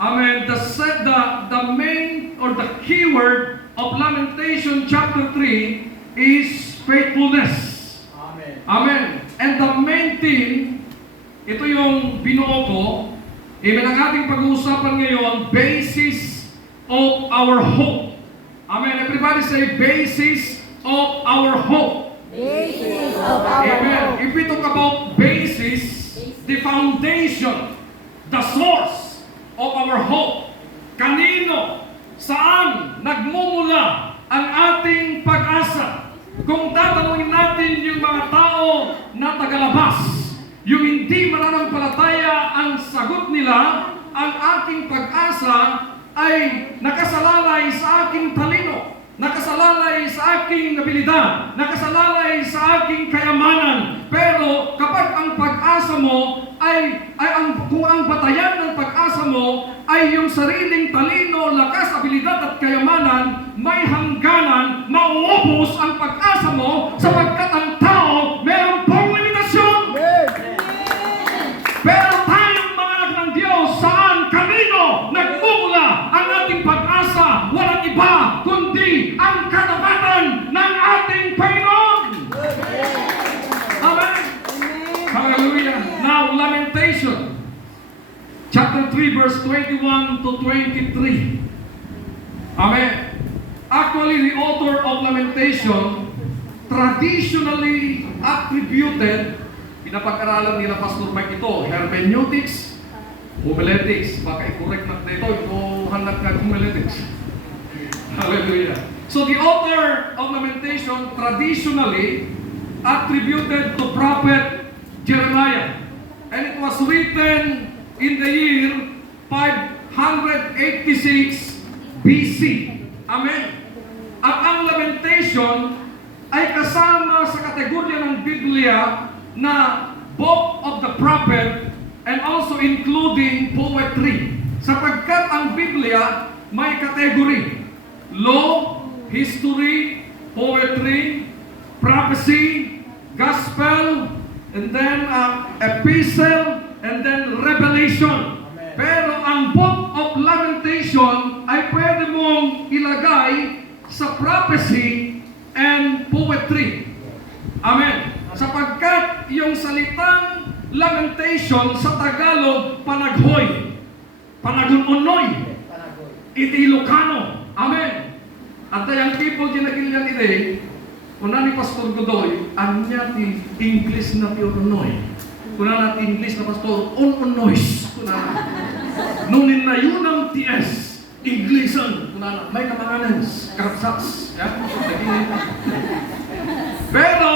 Amen. The main or the keyword of Lamentation chapter 3 is faithfulness. Amen. Amen. And the main theme, ito yung binuo ko, amen, ang ating pag-uusapan ngayon, basis of our hope. Amen. Everybody say, basis of our hope. Basis of our Amen. hope. If we talk about basis, the foundation, the source of our hope, kanino, saan nagmumula ang ating pag-asa? Kung tatanungin natin yung mga tao na tagalabas, yung hindi mananampalataya, ang sagot nila, ang aking pag-asa ay nakasalalay sa aking talino, nakasalalay sa aking abilidad, nakasalalay sa aking kayamanan. Pero kapag ang pag-asa mo kung ang batayan ng pag-asa mo ay yung sariling talino, lakas, abilidad at kayamanan, may hangganan, mauubos ang pag-asa mo sapagkat ang tao meron pong limitasyon. Pero tayong mga anak ng Diyos, saan, kanino nagmumula ang ating pag-asa? Walang iba kundi ang katapatan ng ating Panginoon. Amen. Hallelujah. Now, Lamentation, chapter 3, verse 21 to 23. Amen. Actually, the author of Lamentation traditionally attributed, pinapag-aralan nila Pastor Mike ito, hermeneutics, homiletics. Baka i-correct na ito, hanap na homiletics. Hallelujah. So the author of Lamentation traditionally attributed to prophet Jeremiah. And it was written in the year 586 BC. Amen. At ang Lamentation ay kasama sa kategorya ng Biblia na book of the prophet and also including poetry. Sapagkat ang Biblia may category: law, history, poetry, prophecy, gospel, and then epistle, and then revelation. Amen. Pero ang book of Lamentation ay pwede mong ilagay sa prophecy and poetry. Amen. Sapagkat yung salitang lamentation sa Tagalog, panaghoy, panagununoy, iti Ilocano. Amen. At yung people ginagilyan iti, kuna ni Pastor Godoy, anya ti English na ti unoy. Kuna na ti English na Pastor, unoys. Kuna na. Nunin na yun ang TS, Englishan. Kuna na, may kamanganans, karapsats. Pero,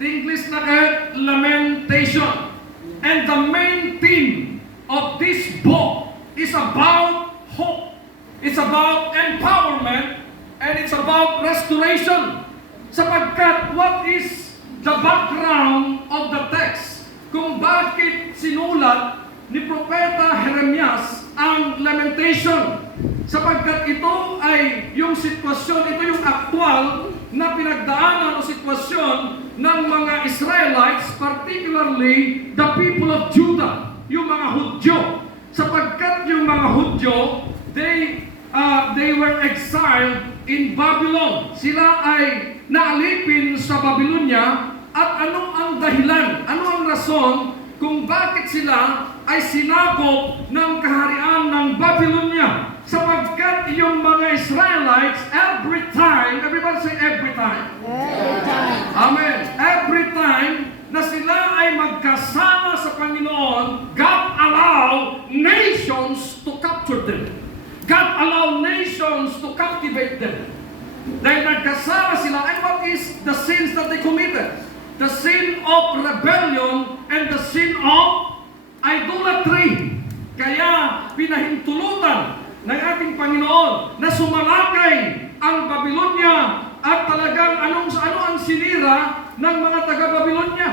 the English na kahit lamentation. And the main theme of this book is about hope. It's about empowerment and it's about restoration. Sapagkat what is the background of the text? Kung bakit sinulat ni Propeta Jeremias ang Lamentation? Sapagkat ito ay yung sitwasyon, ito yung aktual na pinagdaanan o sitwasyon ng mga Israelites, particularly the people of Judah, yung mga Hudyo. Sapagkat yung mga Hudyo, they were exiled in Babylon. Sila ay naalipin sa Babylonia. At ano ang dahilan? Ano ang rason kung bakit sila ay sinakop ng kaharian ng Babylonia? Sapagkat yung mga Israelites, every time, everybody say every time. Every time. Amen. Every time na sila ay magkasama sa Panginoon, God allow nations to capture them. God allow nations to captivate them. Dahil nagkasama sila, and what is the sins that they committed? The sin of rebellion and the sin of idolatry. Kaya pinahintulutan ng ating Panginoon na sumalakay ang Babylonia at talagang ano ang sinira ng mga taga-Babylonia.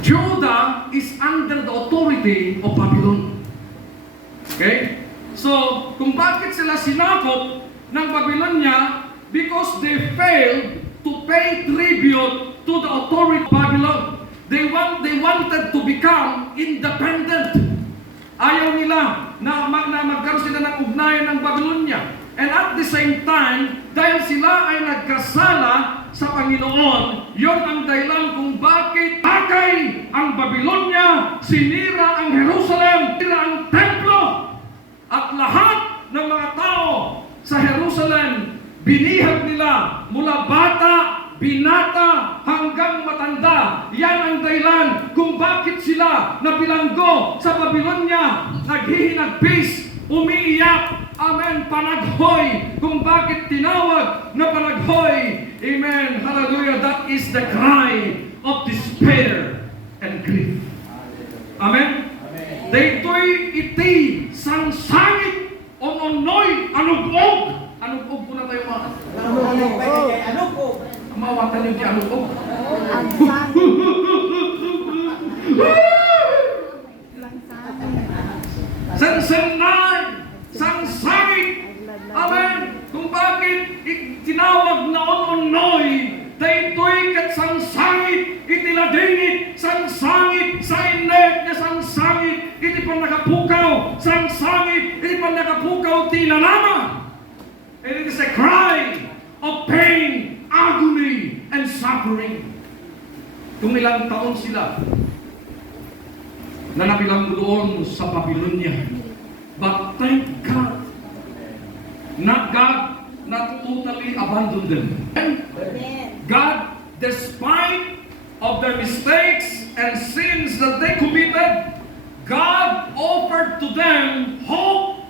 Judah is under the authority of Babylon. Okay? So, kung bakit sila sinakop ng Babylonia? Because they failed to pay tribute to the authority of Babylon. They wanted to become independent. Ayaw na magkaroon sila ng ugnayan ng Babylonia. And at the same time, dahil sila ay nagkasala sa Panginoon, yon ang dahilan kung bakit pakay ang Babylonia, sinira ang Jerusalem, sinira ang templo, at lahat ng mga tao sa Jerusalem, binihag nila mula bata, binata, hanggang matanda. Yan ang dahilan kung bakit sila nabilanggo sa Babylonia, naghihinagbis, umiiyak, amen, panaghoy, kung bakit tinawag na panaghoy, amen, hallelujah, that is the cry of despair and grief. Amen? Daytoy iti sangsangit ononoy anugog. Anugog po na tayo mga. Anugog. Mawatan niyo di anugog. Ang Sansanay, sangsangit. Amen. Kung bakit tinawag na ononoy, daytoy kat sangsangit, itiladingit, sangsangit, sa inek na sangsangit, iti pa nakapukaw, sangsangit, iti pa nakapukaw, tinanama. And it is a cry of pain, agony, and suffering. Kung ilang taon sila na nabilang doon sa Babylonia. But thank God, not God not totally abandoned them. And God, despite of their mistakes and sins that they committed, God offered to them hope.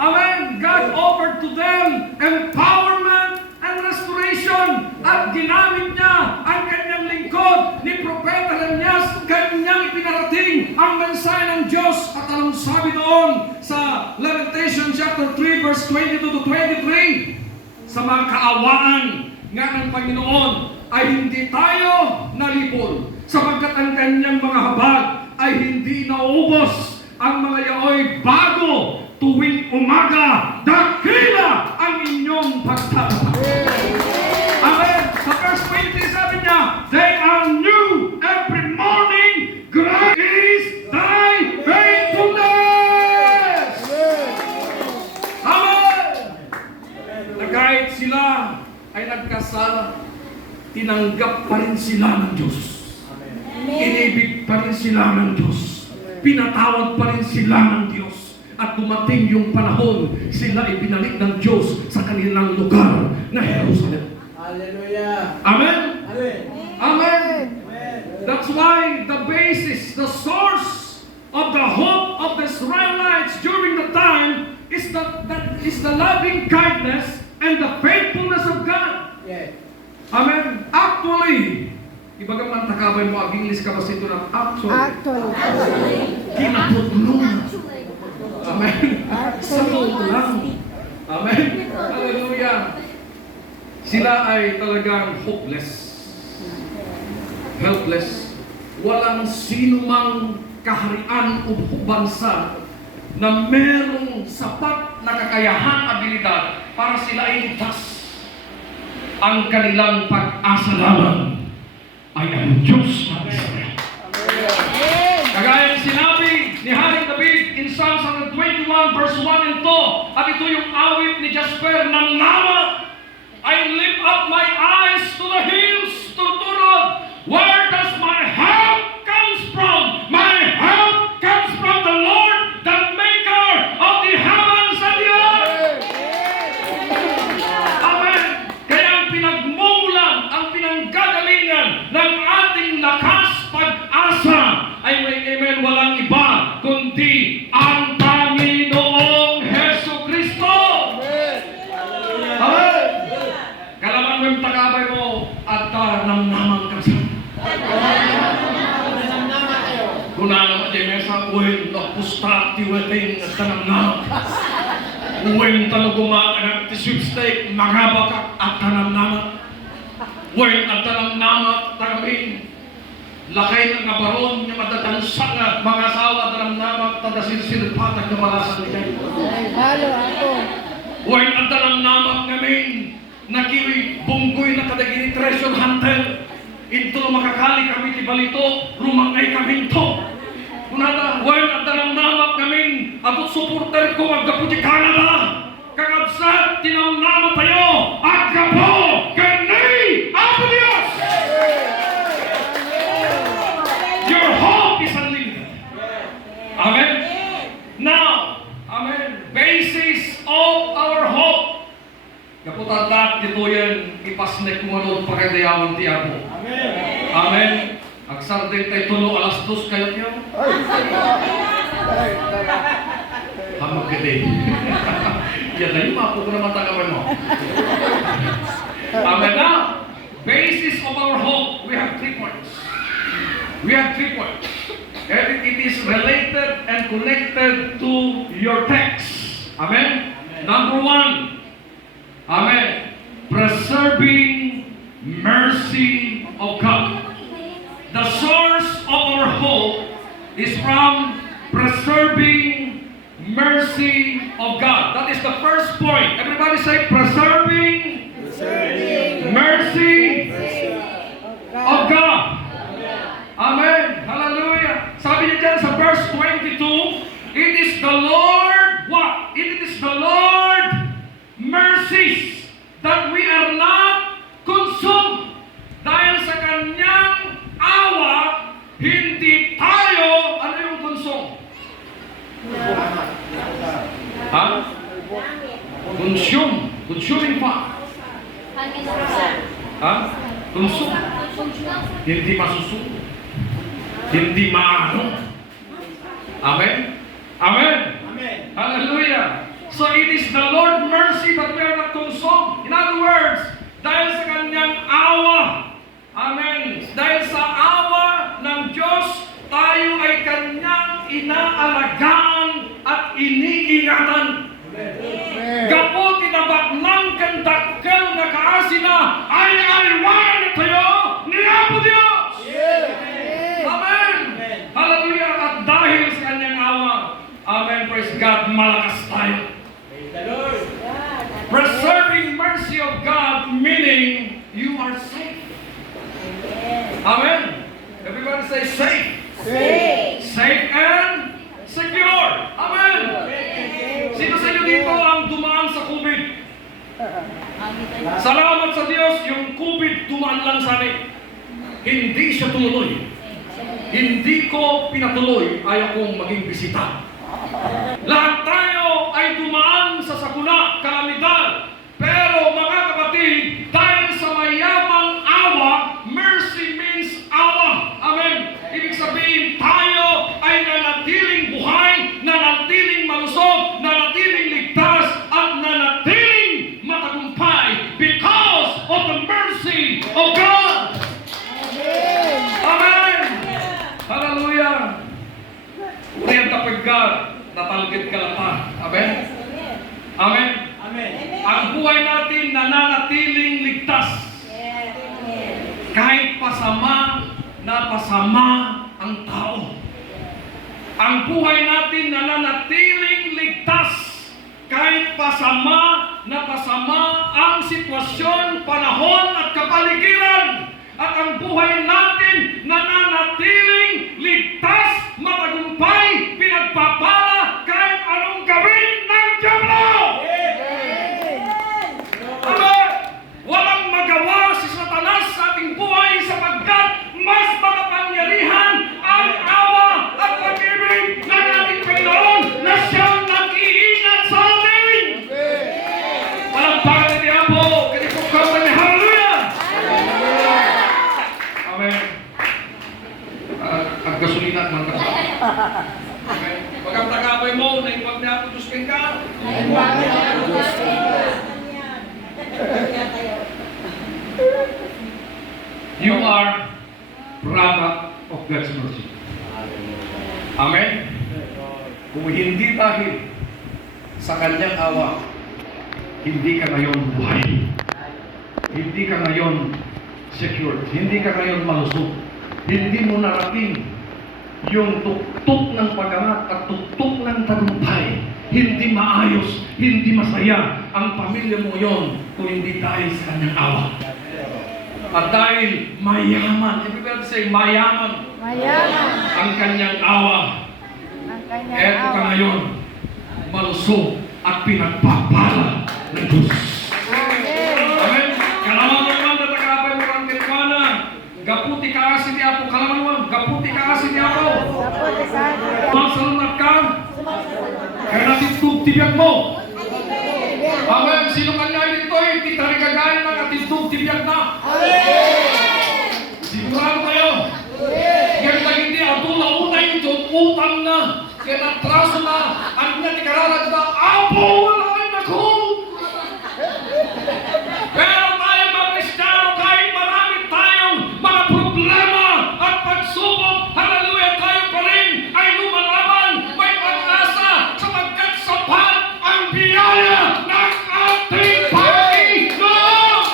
Amen. God offered to them empowerment and restoration. At ginamit niya ang kanyang lingkod ni Propeta Jeremias, kanyang ipinarating ang mensahe ng Diyos. At anong sabi doon sa Lamentation chapter 3 verse 22 to 23? Sa mga kaawaan nga ng Panginoon ay hindi tayo nalipol, sapagkat ang kanyang mga habag ay hindi naubos. Ang mga yaoy bago tuwing umaga, dakila ang inyong pagtatapos. Amen. Sa verse 20 sabi niya, they are new every morning, great is thy faithfulness. Amen. Na kahit sila ay nagkasala, tinanggap pa rin sila ng Diyos. Inibig pa rin sila ng Diyos. Pinatawad pa rin sila ng Diyos. At dumating yung panahon, sila ay binalik ng Diyos sa kanilang lugar na Jerusalem. Hallelujah. Amen? Amen. Amen. Amen. That's why the basis, the source of the hope of the Israelites during the time is the loving kindness and the faithfulness of God. Yes. Amen. Actually, ibagang man takabay mo, ang English ka ba sa ito na Actually. kinaputulungan. Amen. Sa Actually. totoo lang. Amen. Hallelujah. Sila ay talagang hopeless. Helpless. Walang sino mang kaharian o bansa na merong sapat na kakayahan, abilidad para sila ay ligtas. Ang kanilang pag-asa lamang ay ang Diyos ng Israel. Kagaya ng sinabi ni Haring David in Psalm 121 verse 1 and 2, at ito yung awit ni Jasper ng nama, I lift up my eyes to the hills, tuturod, where does my help comes from? My help comes from the Lord, the maker of the heavens and the earth. Amen. Kaya ang pinagmumulan, ang pinanggagalingan ng ating lakas, pag-asa, ay may amen, walang iba, kundi ang Panginoong Heso Kristo. Amen. Kalaman mo yung takabay mo at namnaman ka sa. Kunana mo dyan sa uwing nakpustati weting at namnaman. Uwing talagumaan at sweepstake, magabaka at namnaman. Uwing at namnaman, tagamin. Lakay ng kabaron niya matatansa nga mga asawa at namnaman, tadasilsilpatag na malasan niya. Halo ako. Uwing at namnaman ngamin, nakiwi bunggoy na kadagini treasure hunter. Ito makakali kami ti balito, rumangay kami ito. Kunada, uwing at namnaman ngamin, at supporter ko aggapo di Canada. Kakabsat, tinamnama tayo, aggapo, ganay, Apo Diyos! Your hope is unlimited. Amen? Now, amen, basis of our hope. Kaputatak, dito yan, ipasnek mo ron pagkadayawan ti Apo. Amen. Aksar din tayo tulo, alas 2 kayo niyo. Hamag gede. Yan na yung mapo ko naman tagapan mo. Amen. Now, basis of our hope, we have 3 points. We have 3 points. And it is related and connected to your text. Amen. Number 1. Amen. Preserving mercy of God. The source of our hope is from preserving mercy of God. That is the first point. Everybody say preserving mercy of God. Amen. Hallelujah. Sabi niya dyan sa verse 22, it is the Lord, what? It is the Lord mercies that we are not consumed. Dahil sa kanyang awa, hindi tayo, ano yung consume? Ha? Consuming pa. Ha? Consume. Hindi masusunod. Hindi maano. Amen? Amen? Hallelujah. So it is the Lord's mercy that we are not consumed. In other words, dahil sa kanyang awa, amen, dahil sa awa ng Diyos, tayo ay kanyang inaalagaan at iniingatan. Gapo tinabak ng kandakkel na kaasina ay aywan na tayo ni Apo Diyos. Amen. Hallelujah. At dahil sa kanyang awa, amen, praise God, malakas tayo. Preserving mercy of God, meaning you are safe. Amen. Everybody say safe. Safe and secure. Amen. Sino sa inyo dito ang dumaan sa COVID? Salamat sa Diyos, yung COVID dumaan lang sa amin. Hindi siya tumuloy. Hindi ko pinatuloy, ayaw kong maging bisita. Lahat tayo ay dumaan sa sakuna, kalamidad. Pero mga kapatid, dahil sa mayamang awa, mercy means awa. Amen. Ibig sabihin, tayo ay nanatiling buhay, nanatiling malusog, nanatiling ligtas, at nanatiling matagumpay because of the mercy of God. Amen. Hallelujah. Uriyan tapag God, natalgid ka lang pa. Amen. Amen. Ang buhay natin nananatiling ligtas. Kahit pasama na pasama ang tao. Ang buhay natin nananatiling ligtas. Kahit pasama na pasama ang sitwasyon, panahon at kapaligiran. At ang buhay natin nananatiling ligtas, matagumpay, pinagpapala kahit anong gawin ng Diablo. Amen. Walang magawa si Satanas sa ating buhay sapagkat mas makapangyarihan ang awa at pag-ibig ng ating Panginoon na siyang nag-iingat sa atin. Palampakan ni Apo, kanipong kawan ni Hallelujah! Amen. Ang gasolina at mga amen. Pagkatagabay mo, naibag niya Apo Diyos kang ka. You are product of God's mercy. Amen? Kung hindi dahil sa kanyang awa, hindi ka ngayon buhay. Hindi ka ngayon secure. Hindi ka ngayon malusog. Hindi mo narating yung tuktok ng pag-angat at tuktok ng tagumpay. Hindi maayos, hindi masaya ang pamilya mo yon kung hindi dahil sa kanyang awa. At dahil mayaman, everybody say mayaman, Mayaman. ang kanyang awa. Ang kanyang Eto ka awa. ngayon, malusog at pinagpapala ng Diyos. Amen. Amen. Kalaman naman na tagapay mo ang kalimanan. Gaputi ka asin ni Apo. Kalaman naman. Gaputi ka asin ni Apo. Dapat isahan niya. Masalanat ka. Kaya natin tubtibiyag mo. Amen. Sino kanya dito eh? Kita rin kagayin ng ating tubtibiyag na. Sigurado kayo. Yan lang hindi. Atula unay ito. Utang na. Kaya natraso na. Ang niya tikararag na. Apo! Wala kayo nag-hold! Pero tayo mga Kristiyano, kahit marami tayong mga problema at pagsubok, hallelujah, tayo pa rin ay lumalaban, may pag-asa, sapagkat sapat ang biyaya ng ating Panginoon!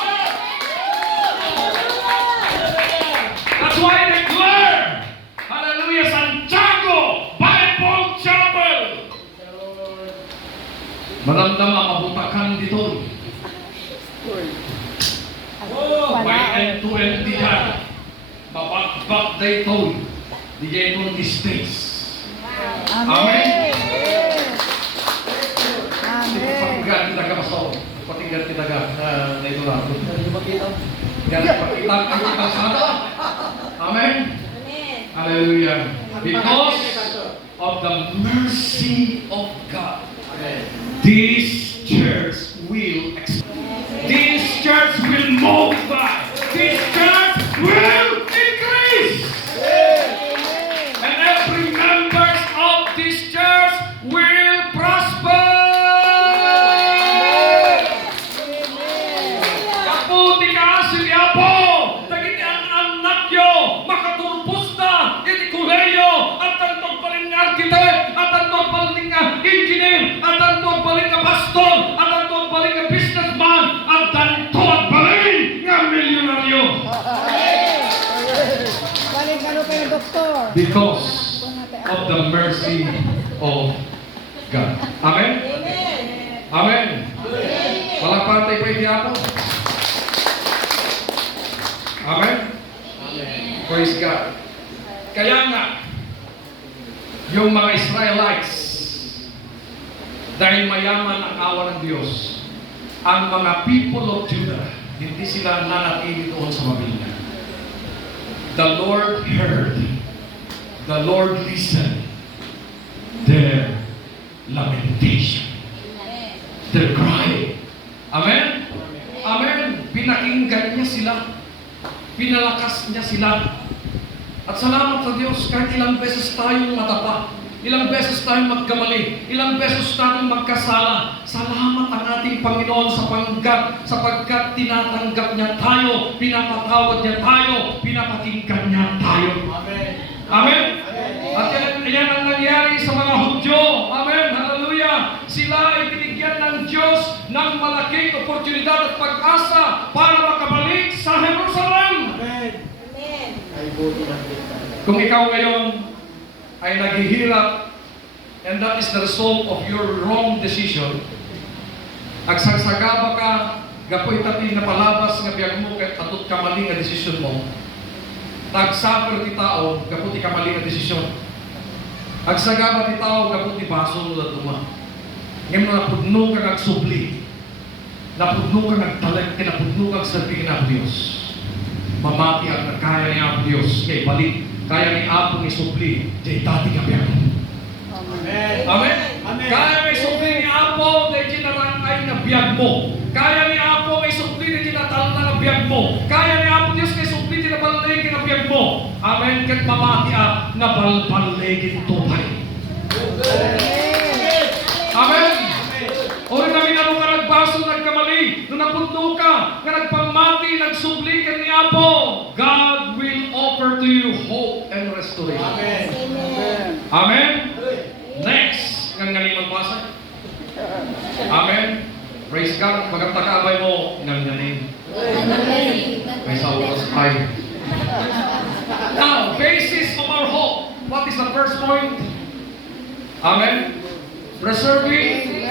That's why I declare, hallelujah, Santiago Bible Chapel. Maramdaman mabutakan dito. May end-to-end diyan. Mabakbak na ito. Diyan mo these days. Amen. Patinggan kita ka pastor. Patinggan kita ka na ito lang. Yan, pakita ang kalsada. Amen. Hallelujah. Because of the mercy of God, this church will this church will multiply. This church will increase. And every member of this church will prosper. Kaputi ka si Apo. Dagiti ang anak yo. Makatulpos na. Iti kuleyo. At tantong paling nga architect. At tantong paling nga engineer. At tantong paling nga pastor. At tantong paling nga businessman. At tantong paling nga milyonaryo. Balik ka kayo ng doktor. Because of the mercy of God. Amen? Amen. Palapatay pa iti Apo. Amen? Praise God. Kaya nga, yung mga Israelites, dahil mayaman ang awa ng Diyos, ang mga people of Judah, hindi sila nanatili doon sa Babilya. The Lord heard, the Lord listened, their lamentation, their cry. Amen? Amen. Pinakinggan niya sila. Pinalakas niya sila. At salamat sa Diyos, kahit ilang beses tayong matapa, ilang beses tayong magkamali, ilang beses tayong magkasala, salamat ang ating Panginoon sapagkat tinatanggap niya tayo, pinapatawad niya tayo, pinapakinggan niya tayo. Amen. Amen? At yan ang nangyari sa mga Hudyo. Amen. Hallelujah. Sila ay binigyan ng Diyos ng malaking oportunidad at pag-asa para makabalik sa Jerusalem. Amen. Kung ikaw ngayon ay naghihirap and that is the result of your wrong decision, agsagsagaba ka, gapoy tatin na palabas nga biyag mo ket atut ka mali nga desisyon mo. Tagsuffer ti tao, gaputi ka mali nga desisyon. Agsagaba ti tao, gaputi baso na duma. Ngayon napudno ka nagsubli. Napudno ka nagtalag, napudno ka sabihin ng Diyos. Mamati ang nagkaya niya ang Diyos. Kaya balik, kaya ni Apo ni Supli, jay tati ka biyak. Amen. Amen. Amen. Kaya may supli ni Apo, dahil ginarangay na biyag mo. Kaya ni Apo may supli na ginatal na biyag mo. Kaya ni Apo Diyos may supli na balagin na biyag mo. Amen. Kat mamati ang nabalbaligin tupay. Amen. O rin namin ano ka nagbaso, nagkamali, nung napunto ka, na nagpamati, nagsubli ka ni Apo, God will offer to you hope and restoration. Amen. Amen. Next, ng ngalimang basa. Amen. Praise God. Magkatakabay mo, ng galing. May sawas tayo. Now, basis of our hope. What is the first point? Amen. Preserving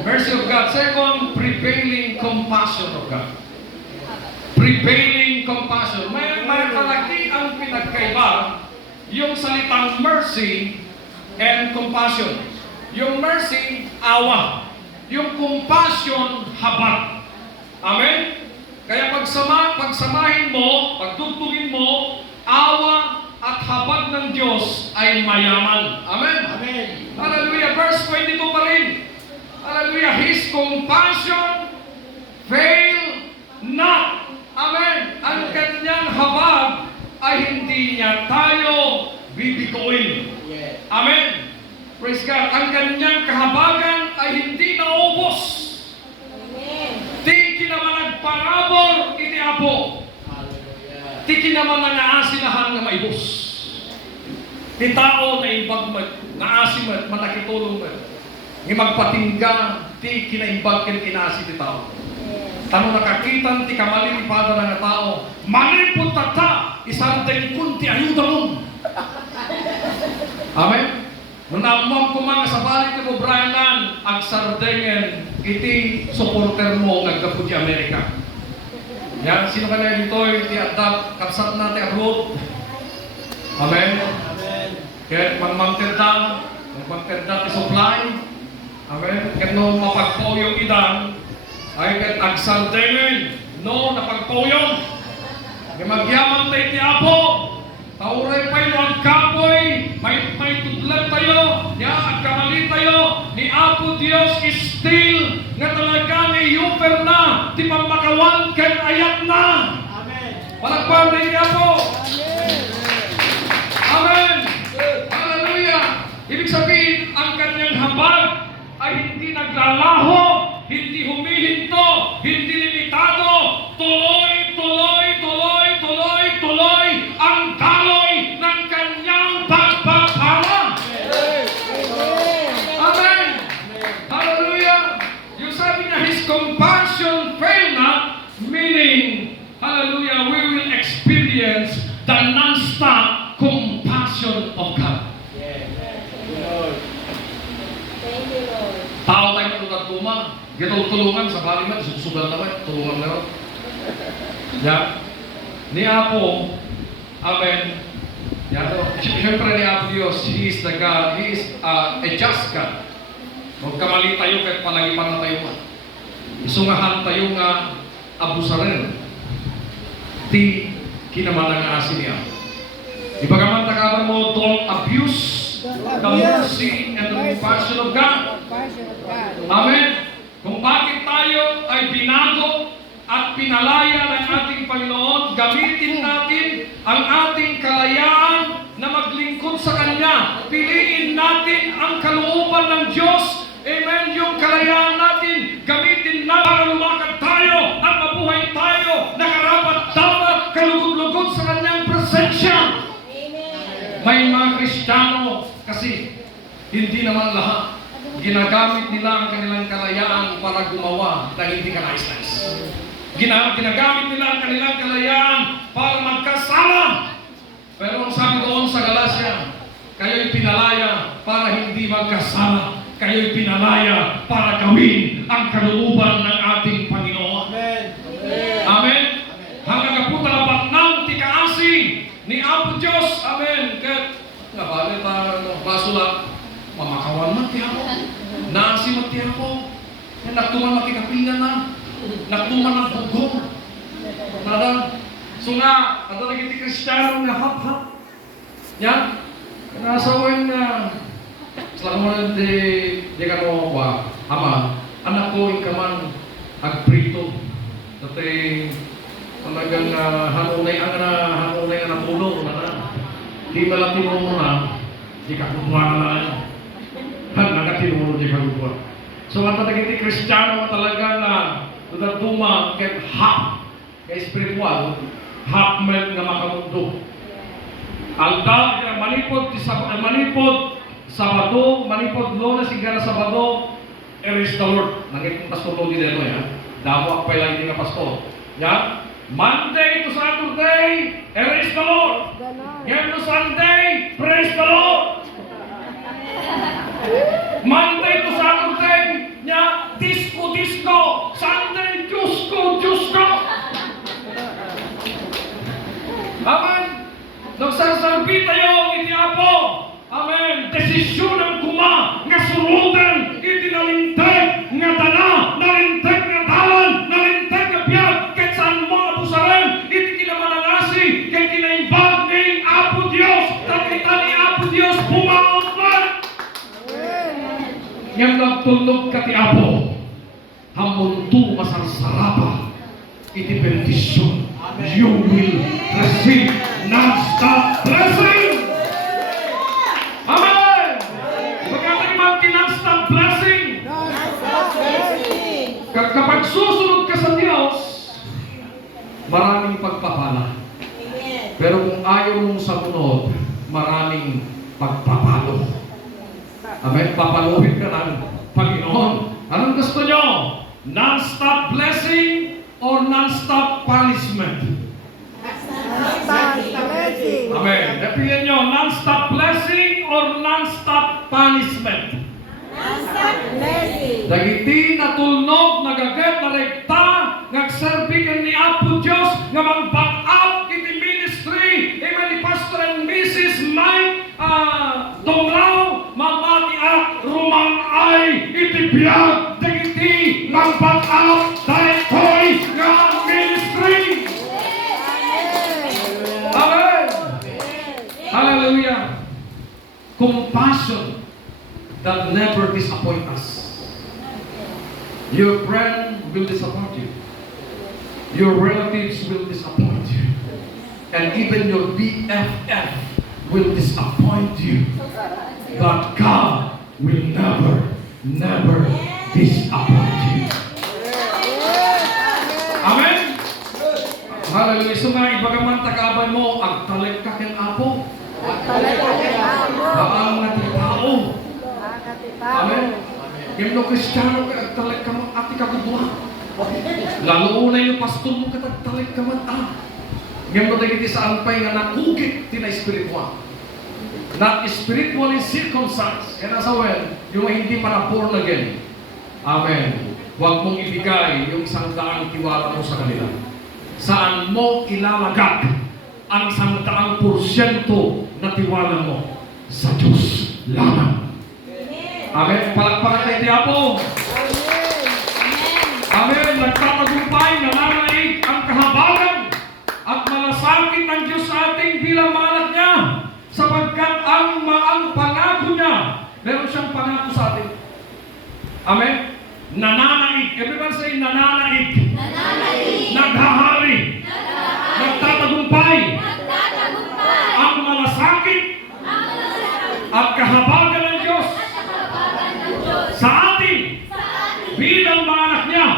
mercy of God. Second, prevailing compassion of God. Prevailing compassion. May malaki ang pinagkaiba yung salitang mercy and compassion. yung mercy, awa. Yung compassion, habag. Amen? Kaya pagsamahin mo, pagtugtugin mo, awa at habag ng Diyos ay mayaman. Amen? Amen. Hallelujah. Verse 22 pa rin. Hallelujah. His compassion fail not. Amen. Ang kanyang habag ay hindi niya tayo bibiguin. Yes. Amen. Praise God. Ang kanyang kahabagan ay hindi naubos. Di kinaman nagparabor iti Apo. Hallelujah. Di kinaman na naasilahan nga maibos. Di tao na imbag naasimat, matakitulong mo. Nga magpatingga, di kinaimbag kinaasi ti tao. Tano nakakitan ti kamali ti pada nga tao, malipot tata, isang kun ti ayuda mo. Amen? Nung naamam ko mga sa balik ni Brianan, ang sardengen, iti supporter mo nagkaputi Amerika. Yan, sino ka na dito, iti adapt, kapsat natin abroad. Amen? Amen. Kaya magmangterda ti supply. Amen? Kaya no mapagpoyong idan, ay kat agsardengen, no napagpoyong. Kaya magyaman tayo ti Apo. Tauray pa yun ang kapoy, may tudlan tayo, at kamali tayo, ni Apo Diyos is still, nga talaga ni Yuper na, di pamakawan kan ayat na. Amen. Palagpan na ni Apo. Amen. Amen. Hallelujah. Ibig sabihin, ang kanyang habag ay hindi naglalaho, hindi humihinto, hindi limitado, tuloy, tuloy, tuloy, tuloy, tuloy, ang daloy ng kanyang pagpapala. Amen. Hallelujah. Yung sabi niya, His compassion fail not, meaning, hallelujah, we will experience the non-stop compassion of God. Yes. Lord. Tao tayo matutag tuma. Gito tulungan sa baliman, susugal naman, tulungan naman. Yan. Ni Apo, Amen. Yan to. Siyempre ni Apo Diyos, He is the God, He is a just God. Huwag kamali tayo kahit palagipan na tayo man. Isungahan tayo nga abusarin. Ti kinaman ang asin niya. Ibagaman takaban mo, don't abuse the mercy and the compassion of God. Compassion of God. Amen. Kung bakit tayo ay binago at pinalaya ng ating Panginoon, gamitin natin ang ating kalayaan na maglingkod sa Kanya. Piliin natin ang kalooban ng Diyos. Amen. Yung kalayaan natin, gamitin na para lumakad tayo at mabuhay tayo na karapat-dapat kalugod-lugod sa Kanyang presensya. May mga Kristiyano kasi hindi naman lahat. Ginagamit nila ang kanilang kalayaan para gumawa na hindi ka nais-nais. Ginagamit nila ang kanilang kalayaan para magkasala. Pero ang sabi doon sa Galacia, kayo'y pinalaya para hindi magkasala. Kayo'y pinalaya para gawin ang kalooban ng ating Panginoon. Amen. Amen. Hanggang kaputa na batnang tikaasi ni Apo Diyos. Amen. Kat, nga bali parang masulat, mamakawan mati ako. Naasi mati ako. Naktuman mati kapingan na. Naktuman ang bugong. Nada. So nga, ato naging ti Kristiyano nga hap-hap. Yan. Nasawin nga. Selaku mo rin di ka mo ba, ama, anak ko ikaman agprito. Dati talagang hanunay ang pulo na. Di malati mo na, di ka kutuwa na na. Nagatinuro di ka kutuwa. So ang tatagiti Kristiyano talaga na duma ket hap, kay spiritual, hap men nga makamundo. Alda manipod Sabado, manipod Lunes hingga Sabado, is the Lord. Naging pastor ko din ito ya. Damo pa lang din na pastor. Ya. Monday to Saturday, is the Lord. Ngayon to Sunday, praise the Lord. Monday to Saturday, nya disco. Sunday, Diyos ko. Amen. Nagsasabi tayo, iti Apo. Amen. Desisyon ang kuma nga sulod ngem nagtulog ka ti Apo, hamuntu masarsarapa iti bendition. You will receive non-stop blessing. Amen! Pagkatang man non-stop blessing, kapag susunod ka sa Diyos, maraming pagpapala. Pero kung ayaw mong samunod, maraming pagpapalo. Amen? Papaluhin ka ng Panginoon. Anong gusto nyo? Non-stop blessing or non-stop punishment? Amen. Napilihan nyo, non-stop blessing or non-stop punishment? Dagiti natulnog, nagagat, narekta, nagserbikan ni Apo Diyos, nga mag-back up iti ministry, ni Pastor and Mrs. Mike Donglao, mamatiak, rumangay, iti biyag, dagiti, mag-back up, dahil ko'y nga ministry. Amen. Hallelujah. Compassion that never disappoint us. Your friend will disappoint you. Your relatives will disappoint you. And even your BFF will disappoint you. But God will never disappoint you. Amen? Hallelujah. So nga, ibagaman tagaban mo, agtalag ka ken Apo. Ang natitao. Amen. Yung no Kristiyano ka, agtalag ka mo, ati kagubuha. Lalo una yung pastor mo katagtalag ka man, Yung no dagiti saan pa'y nga nakugit tina spiritual. Not spiritually circumcised. Kaya nasa well, yung hindi para born again. Amen. Huwag mong ibigay yung isang daang tiwala mo sa kanila. Saan mo ilalagak ang 100% na tiwala mo? Sa Diyos lamang. Amen. Palakpakan tayo di Apo. Amen. Nagtatagumpay, nananaig ang kahabagan at malasakit ng Diyos sa ating bilang mga anak niya, sapagkat ang pangako niya, meron siyang pangako sa atin. Amen. Nananaig. Everyone say nananaig. Naghahari. Nagtatagumpay. Ang malasakit at kahabagan ng Diyos sa atin bilang mga anak niya,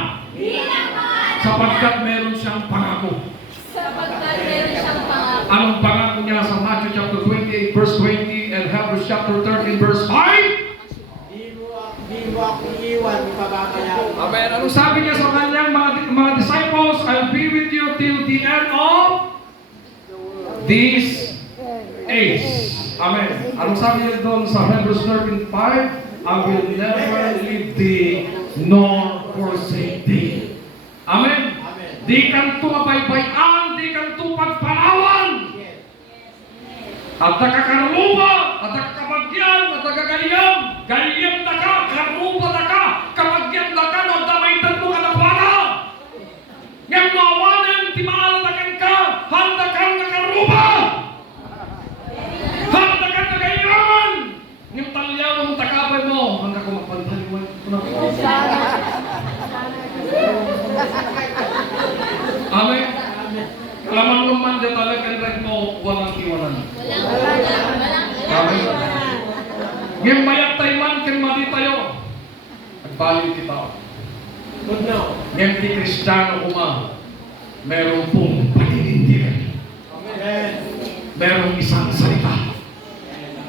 sapagkat meron siyang pangako. Anong pangako niya sa Matthew chapter 28 verse 20 and Hebrews chapter 13 verse 5? Di mo ako iiwan, ipababayaan. Amen. Anong sabi niya sa kanyang mga disciples? I'll be with you till the end of this age. Amen. Anong sabi niya doon sa Hebrews 13:5? I will never leave thee nor forsake thee. Amen. Di kanto mabaybayan, di kanto pagpalawan. At nakakaruba, at nakakabagyan, at nakagayam, gayam na ka, karuba na ka, kabagyan na ka, nagdamaitan mo ka na bata. Ngayon mawanan, di maalatakan ka, handa kang nakaruba. Handa kang nagayaman. Ngayon talyaw mong takabay mo, hanggang ko magpantaliwan. Amen. Kalaman naman dyan talagang rin mo, walang iwanan. Amen. Ngayon mayat tayo man, kaya mali tayo. Nagbalik kita. Good now. Ngayon di Kristiyano kuma, meron pong paninindigan. Amen. Merong isang salita.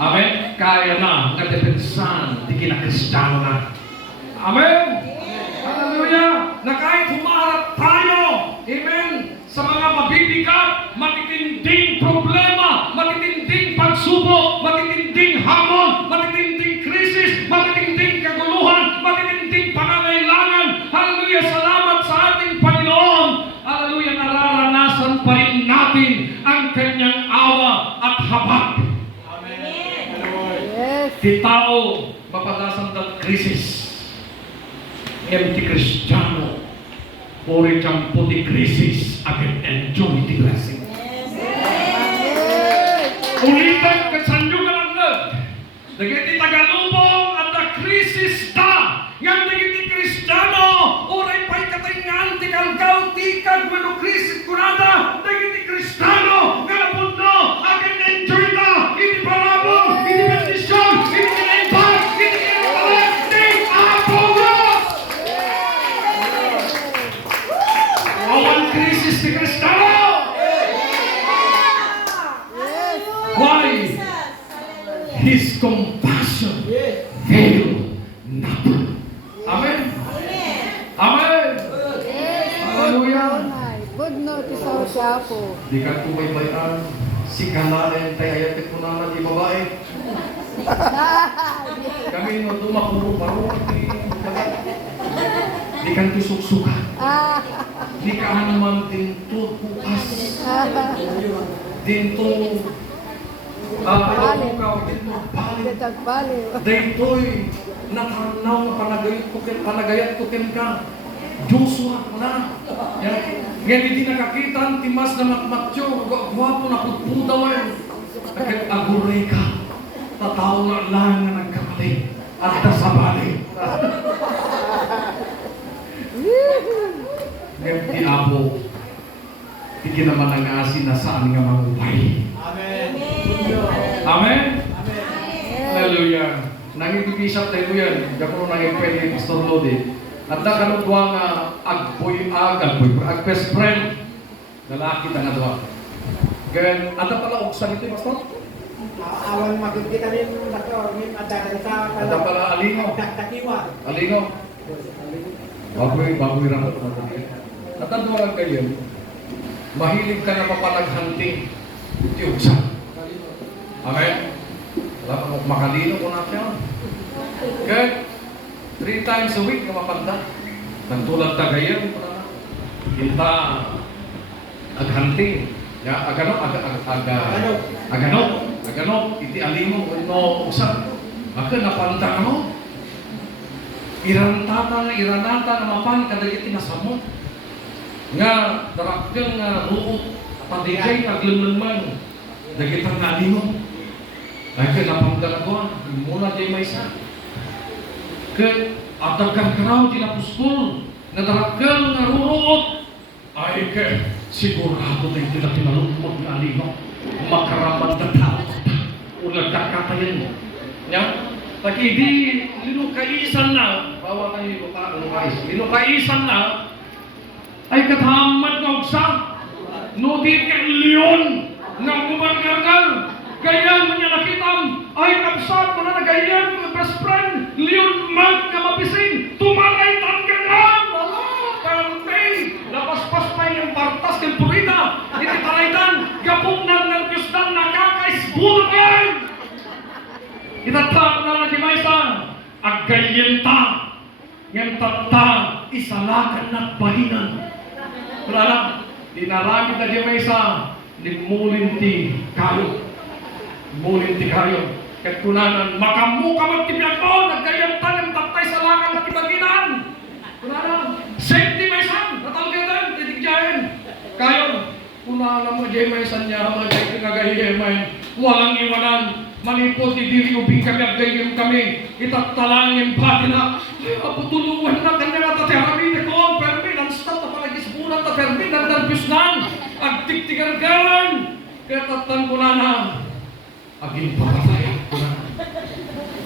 Amen. Kaya na, nadepensan, di kina-Kristiyano na. Amen. Hallelujah. Na kahit humarap tayo, amen, sa mga mabibigat, matitinding problema, matitinding pagsubok, matitinding hamon, matitinding krisis, matitinding kaguluhan, matitinding pangangailangan. Hallelujah, salamat sa ating Panginoon. Hallelujah, nararanasan pa rin natin ang kanyang awa at habag. Amen. Yes. Di tao, mapadasan ng krisis. Empty Kristiyano, puri campo di krisis, akan enjoy the blessing. Ulitan ka sa inyo nga lang. Nagiti tagalubong at the krisis Nga nagiti Kristiyano, oray pa'y katingan, tikalgaw, tikag, manukrisit kunada, nagiti Kristiyano, nga napuno, aking enjoy na, hindi parabo, hindi bendisyon, hindi kinaimpan, hindi kinaimpan, hindi apogo! Awan krisis ni Kristiyano! Why? His compassion fail not. Amen. Amen. Hallelujah. Good notice sa usapo. Di ka tumaybayan. Si kanain tayo ayat ko na di babae. Kami no dumakuro-paro. Di kan tusuk-suka. Di ka naman tinto bukas. Dinto ikaw, dinto balik. Tagbaliw. Daytoy natanaw nga panagayat ko ken ka. Joshua na. Yan hindi nakakita ang timas na matmatyo. Gwapo na putpudawan. Agad aguray ka. Tataw na lang na nagkamali. At nasabali. Ngayon tinabo. Tigil naman ang asin na saan nga mangupay. Amen. Good Amen? Amen. Hallelujah. Nangibibisap tayo ko yan. Dako nang pwede Pastor Lodi. At nakalutwa nga best friend. Lalaki na nga doon. Ganyan, ada pala uksan ito, Pastor? Awan makikita rin Pastor, adakan sa Ada pala alingo. Takiwa. Alingo. Baboy lang. Natandurang kayo. Mahilig ka na mapanaghunting. Iti uksan. Amen? Alam mo, makalino ko natin. Okay? 3 times a week na mapanda. Nagtulad tagayan. Kita aghunting. Ya, agano. Iti alimo no usan. Maka napanta mo. Iranata na mapan kadagiti nasamo. Nga darakkel nga ruot padigay naglemleman. Dagitang alimo. Ay ka napanggalagwan, mula di may isa. Ke atakan karaw di napuskol, nadarakkel nga ruruot. Ay ke sigurado na hindi na tinalumod na alino. Makaraman na tao. Ulag kakatayin mo. Ya? Pag hindi linukaisan na, bawa tayo linukaisan na, ay katahamad na uksa. Nudit ka leon nga gumagargal. Gayaan mo niya nakitam, ay kapsat mo na nagayaan mo, best friend, leon mag nga mapising, tumaray tanggangan! Kantay! Napaspas pa yung partas ng purita, hindi taraydan, gapugnan ng Diyos ng nakakaisbudukan! Itatap na nagimaysa, agayenta, ngayon tata, isalakan na bahinan. Wala lang, dinaramid na gimaysa, nimulinti kayo. Mulinti kayo. Katunanan, makamuka magtibiyag mo, nagkayantan ng taktay sa lakang at ibaginan. Kunanan, safety may san, natalgadan, titigyayan. Kayo, kunanan mo, jay may san niya, mga jay pinagahiyemay, walang iwanan, manipot, idiri ubing kami, agayim kami, itatalangin pati na, putulungan na kanya nga tatihari na ko, permi, non-stop na palagisbunan, permi, nagdarbus nan, agtiktigargalan, kaya tatan kunanan, aging pakatay ko na.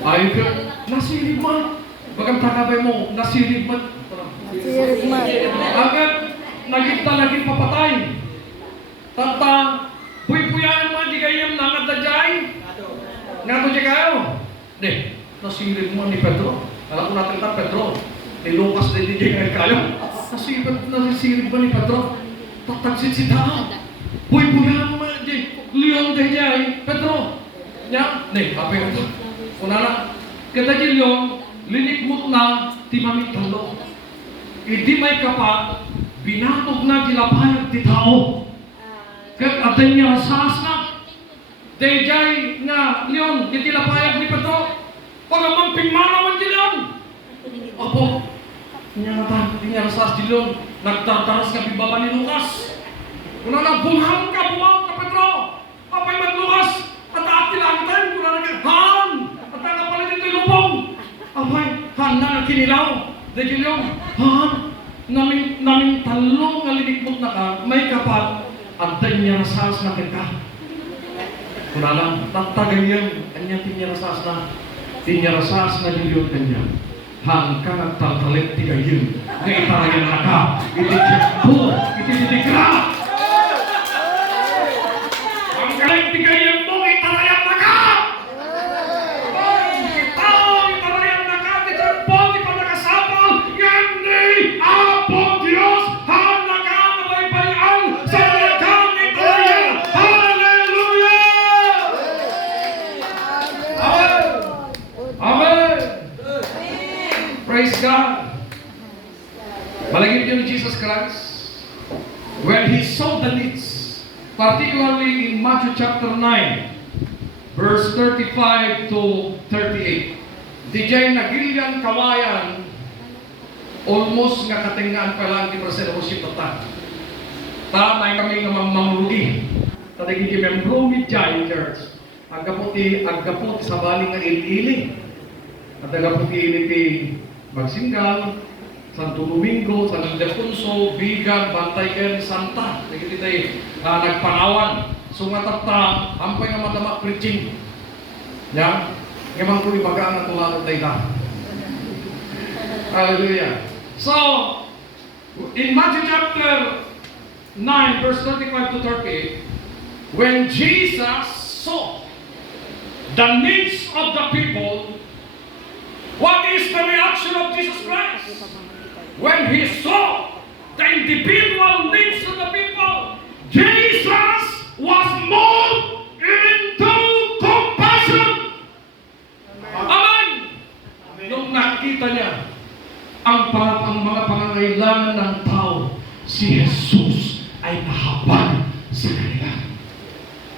Ayaw ka, nasilip man. Bagang takabay mo, nasilip man. Sirig man. Agad, naging papatay. Tata, puy-puyan mo, di kayo nangat na dyan. Nga to dyan kayo. Di, nasilip mo ni Pedro. Alam ko natin na Pedro. Ni Lucas din di dyan kayo. Nasilip mo ni Pedro. Tatagsit si Daan. Puy-puyan mo, di. Leon din dyan, Pedro. Nya, nih, apa yang itu? Kunana, kita jilyo, linikmut na, timamit talo. Idi may kapat, binatog na dilapayag ti tao. Kat atay niya sas na. Dayjay nga, Leon, di dilapayag ni Pedro. Pagamamping manaman di Leon. Apo, niya sas di Leon, nagtataras ka bibaba ni Lucas. Kunana, buhang ka Pedro. Apa yung Lucas? At ati lang tayo, kung na Han! At nga pala dito yung lubong! Abay, Han, na kinilaw. Dahil kinilaw, ha? Naming talong nga linikmot na ka, may kapat, at niya rasas na kita. Kuna lang, tatagayan, kanya tinyarasas na, tinyarasas na yun kanya. Hanggang at tatalit tigayin, nga itarayan na ka, ititikra. Hanggang tigayin mo, itarayan na ka. Itarayan na ka, titikpo, di pa nakasapal, ngani, Apo Diyos, halaga na may bayan, sa lagang itarayan. Hallelujah! Amen! Praise God! Malagim niyo ni Jesus Christ, when He saw the needs, particularly in Matthew chapter 9, verse 35 to 38. Di jay nagilian kawayan, almost nga katingaan pa lang di presero si Tata. Tamay kami nga mamamrugi. Tatagin di membro with Giant Church. Agkaputi sa baling nga ili-ili. At agaputi ili Magsinggal, Santo Domingo, San Ildefonso, Bigan, Bantayan, Santa. Nagiti tayo nagpanawan. So nga tata, ampay nga matama preaching. Ya, ngayon ko ibagaan ang tulatod tayo na. Hallelujah. So, in Matthew chapter 9, verse 35 to 38, when Jesus saw the needs of the people, what is the reaction of Jesus Christ? When He saw the individual needs of the people, Jesus was moved into compassion. Amen! Nung nakita niya ang mga pangangailangan ng tao, si Jesus ay nahabag sa kanila.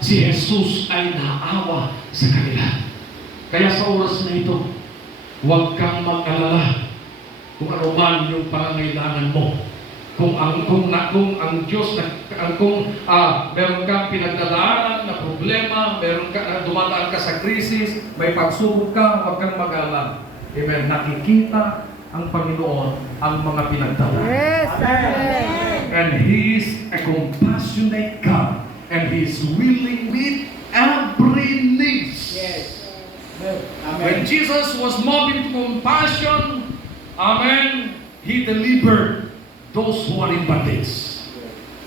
Si Jesus ay naawa sa kanila. Kaya sa oras na ito, huwag kang mag-alala kung ano man yung pangangailangan mo. Kung ang Diyos meron kang pinagdadaanan na problema, meron ka dumadaan ka sa krisis, may pagsubok ka, huwag kang mag-alala. Amen. Nakikita ang Panginoon ang mga pinagdadaanan. Yes, amen. And He is a compassionate God, and He is willing with every need. Yes. When Jesus was moved into compassion, amen, He delivered those who are in bondage.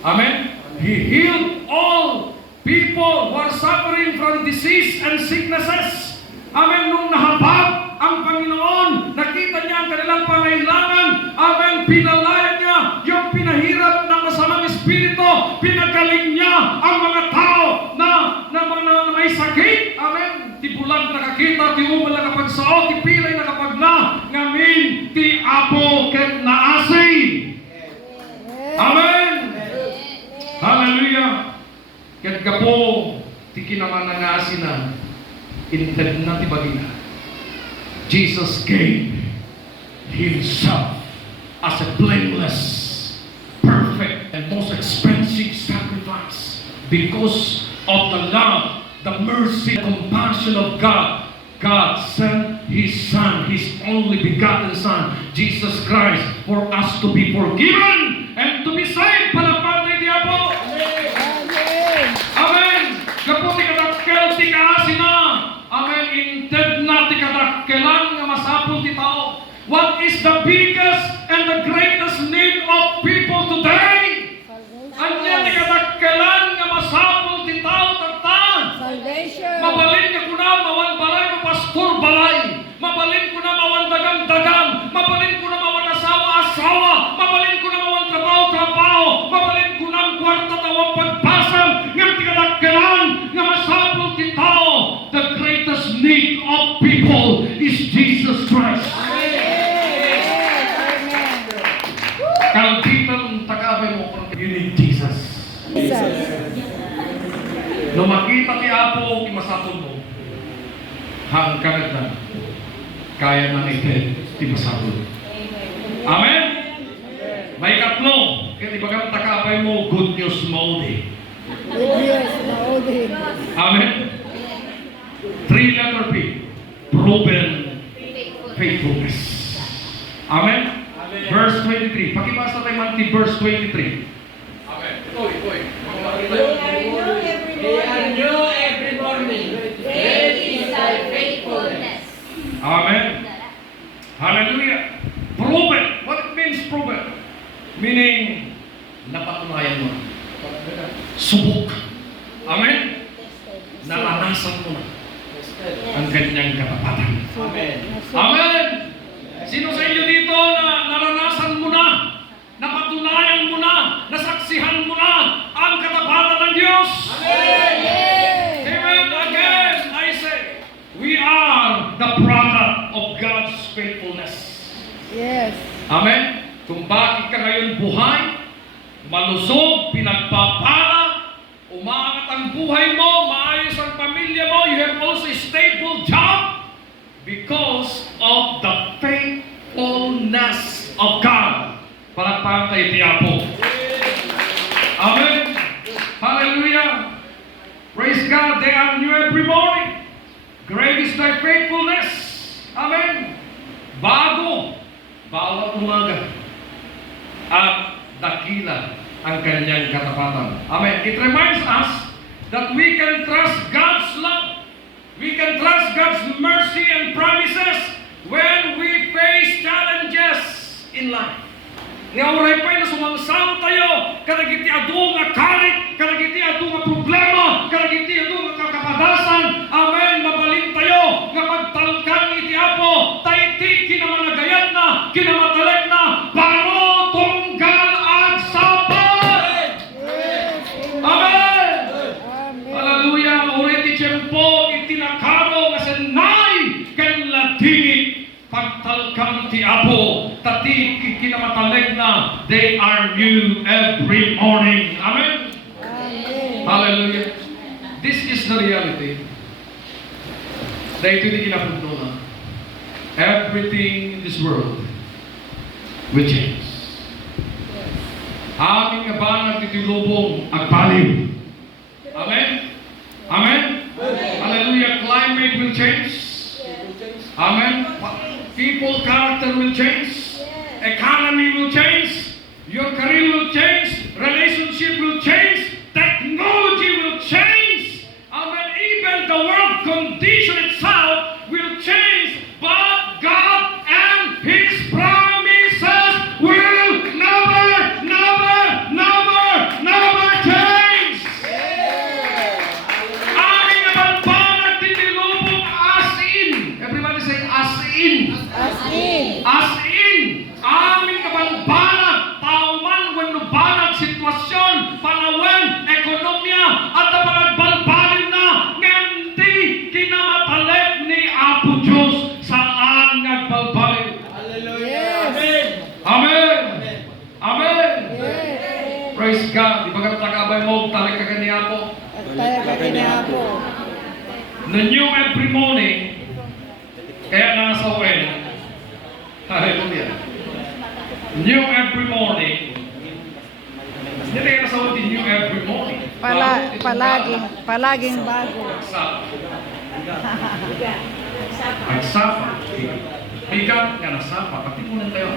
Amen. He healed all people who are suffering from disease and sicknesses. Amen. Nung nahabag ang Panginoon, nakita niya ang kanilang pangailangan. Amen. Pinalaya niya yung pinahirap ng masamang espiritu. Pinagaling niya ang mga tao na may sakit. Amen. Ti bulag nakakita, ti umal nakapagsao, ti pilay nakapagna, ngamin ti apo ket naasi. Amen. Hallelujah. Ket gapo ti kinamana nga asinan, inted na ti bagina. Jesus gave Himself as a blameless, perfect, and most expensive sacrifice because of the love, the mercy, the compassion of God. God sent His Son, His only begotten Son, Jesus Christ, for us to be forgiven and to be saved. Palapag ni Diabo. Amen. Amen. Kaputi kadakkel ti kaasi na. Amen. Inted na ti kadakkelan nga masapul ti tao. What is the biggest and the greatest need of people today? Anya ti kadakkelan nga masapul ti tao tagtan. Salvation. Mabalin nga kuna mawan balay mo pastor balay. Mabalin kuna mawan dagam-dagam. Mabalin kuna mawan asawa-asawa. Mabalin kuna mawan trabaho-trabaho. Mabalin kuna ang kwarta tawang pagpasang. Ngam ti kadakkelan nga masapul ti tao. The greatest need of people is Jesus Christ. Kalbitan takabay mo kung you need Jesus. No makita ti Apo imasapol mo, hanggang na kaya nang itin ti masapol. Amen? May katlo, kaya ibagang takabay mo, good news maudi. Yes, maudi. Amen? 3 letter P, proven faithfulness. Amen? Verse 23. Pakibasa tayo man verse 23. Amen. Itoy. They are new every morning. Great is thy faithfulness. Amen. Hallelujah. Proven. What it means proven? Meaning, napatunayan mo. Subok. Amen. Naranasan mo na ang kanyang katapatan. Amen. Amen. Sino sa inyo dito na naranasan mo na, napatunayan mo na, nasaksihan mo na ang katapatan ng Diyos? Yes. Amen. Again, I say, we are the product of God's faithfulness. Yes. Amen. Kung bakit ka ngayon buhay, malusog, pinagpapala, umaangat ang buhay mo, maayos ang pamilya mo, you have also a stable job because of the faithfulness of God. Palakpakan tayo tiyapo. Amen. Hallelujah. Praise God. They are new every morning. Great is thy faithfulness. Amen. Bago, bawat umaga. At dakila ang kanyang katapatan. Amen. It reminds us that we can trust God's love. We can trust God's mercy and promises when we face challenges in life. Nga oray pa'y na sumangsang tayo, kadagiti adu nga karit, kadagiti adu nga problema, kadagiti adu nga kakapadasan. Amen. Mabalin tayo, nga magtalkan iti Apo, taiti kinamanagayat na, kinamatalag na, baro tunggal at sapat. Amen. Amen. Hallelujah. Uri ti tiyempo itinakaro nga senay ken latingit pagtalkan ti Apo tati kinamataleg na they are new every morning. Amen. Amen. Hallelujah. This is the reality. Dahil ito di kinapugno na everything in this world will change. Aming nga banag titilubong agbaliw. Amen? Amen? Hallelujah. Climate will change. Amen? People character will change. Economy will change. Your career will change. Relationship will change. Technology will change. Amen? Even the world condition itself will change. But God and His promises will never change. Aming nabalbanag titilubong as in. Everybody say as in. As in. As in. Aming nabalbanag tauman when banag sitwasyon, panawin, ekonomiya, at nabalbalbalin na ngandi kinamataleg ni Apo Diyos saan nagbalbalin. Hallelujah. Yes. Amen. Amen. Yes. Praise God. Di ba kakabay mo, tarik ka kaniya po? At tayo kakina po. The new every morning, kaya nakasawin. Hallelujah. New every morning. Hindi kaya nakasawin din new every morning. Palaging bago. Pagsapa. Bigat nga nasapa. Patipunan tayo.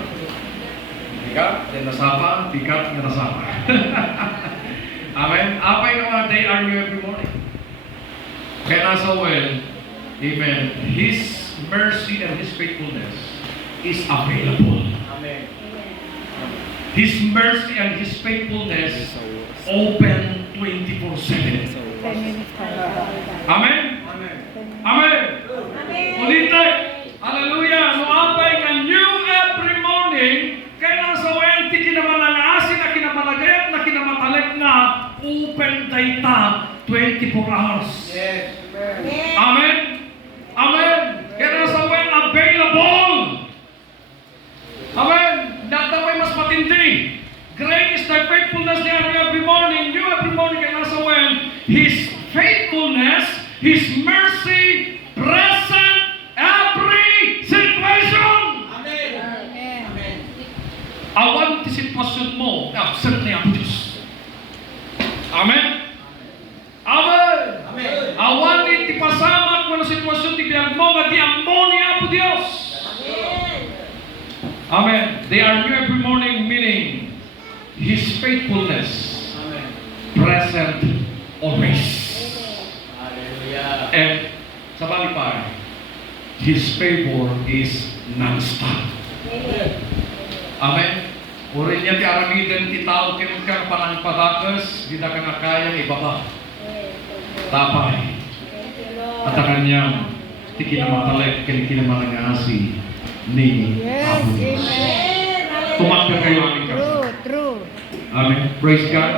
Bigat, then nasapa. Bigat nga nasapa. Amen. Apay nga they are new every morning. Kaya nasa well, amen, His mercy and His faithfulness is available. Amen. His mercy and His faithfulness open 24/7. 10 minutes pa lang. Amen? Amen. Amen? Ulitin. Hallelujah. Nuapay ka new every morning, kaya nasa well, ti kinamalalasin na kinamalagayat na kinamatalag na open data 24 hours. Yes. Amen? Amen? Kaya nasa well, available. Amen? Dataway mas matindi. Great is thy faithfulness there every morning. New every morning kaya nasa well, His faithfulness, His mercy, present every situation. Amen. Amen. Amen. Awan ti sitwasyon mo, absent na ang Diyos. Amen? Amen? Amen. Awan ti pasamak mo na sitwasyon ti biyag mo, nga di ang mo niya po Diyos. Amen. They are new every morning, meaning His faithfulness present always. Hallelujah. And sa bali pa, His favor is non-stop. Amen. Urin niya ti aramiden ti tao kinun kang panangpadakas, di na kang kayang ibaba. Tapay. At ang kanyang ti kinamatalek, kinamatalangasi ni Yes, Apo Diyos. amen. Tumakbo kayo aming kapatid. True, true. Amen. Praise God.